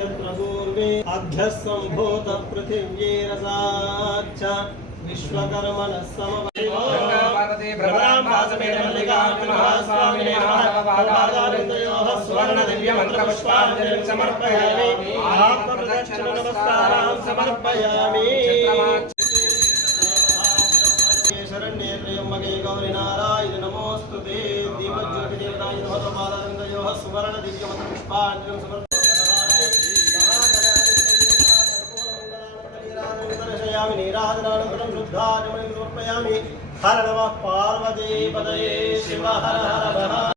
अभ्यसंभूत पृथिव्येरसाच्च विश्वकर्मणः समवैभवः स्वर्णदिव्यमन्त्रपुष्पाञ्जलिं समर्पयामि आत्मप्रदक्षिणनमस्कारान् समर्पयामि शरण्ये त्र्यम्बके गौरि नारायणि नमोऽस्तुते दीपज्योतिदेवताय नमः पादारविन्दयोः सुवर्णदिव्यमन्त्रपुष्पाञ्जलिं समर्पयामि नीराजनानन्तरं शुद्धाचमनिं समर्पयामि हर नमः पार्वतीपतये शिव हर हर नमः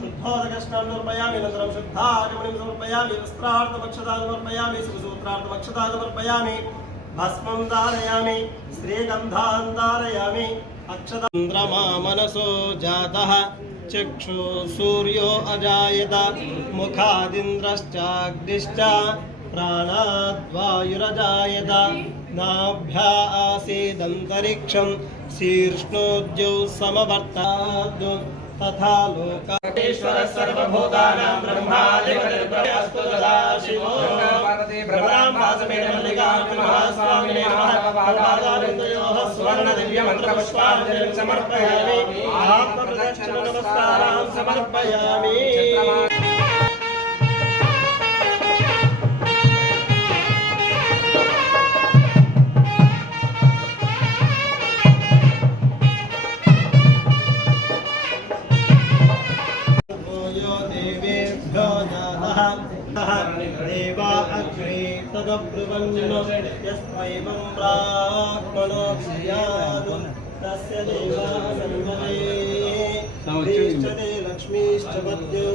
शुद्धोदकस्नानं समर्पयामि अनन्तरं शुद्धाचमनिं समर्पयामि वस्त्रार्थमक्षतां समर्पयामि शिवसूत्रार्थमक्षतां समर्पयामि भस्मं धारयामि श्रीगन्धान् धारयामि अक्षतन्द्रमा मनसो जातः चक्षु सूर्यो अजायत मुखादिन्द्रश्चाग्निश्च प्राणाद्वायुरजायत नाभ्या आसीदन्तरिक्षं शीर्ष्णोद्यौ समवर्ताद् तथा लोकेश्वर सर्वभूतानां ब्रह्मादिपतिर्ब्रह्मस्तु सदाशिवो ब्रह्मासमेत मल्लिकार्जुनः स्वामिने पादारविन्दयोः स्वर्णदिव्यमन्त्रपुष्पाञ्जलिं समर्पयामि आत्मप्रदक्षिणनमस्कारान् समर्पयामि देवा अग्रे तदब्रुवन्नो यस्त्वैवं ब्राह्मणो स्यात् तस्य देवा सर्वदे लक्ष्मीश्च पद्यो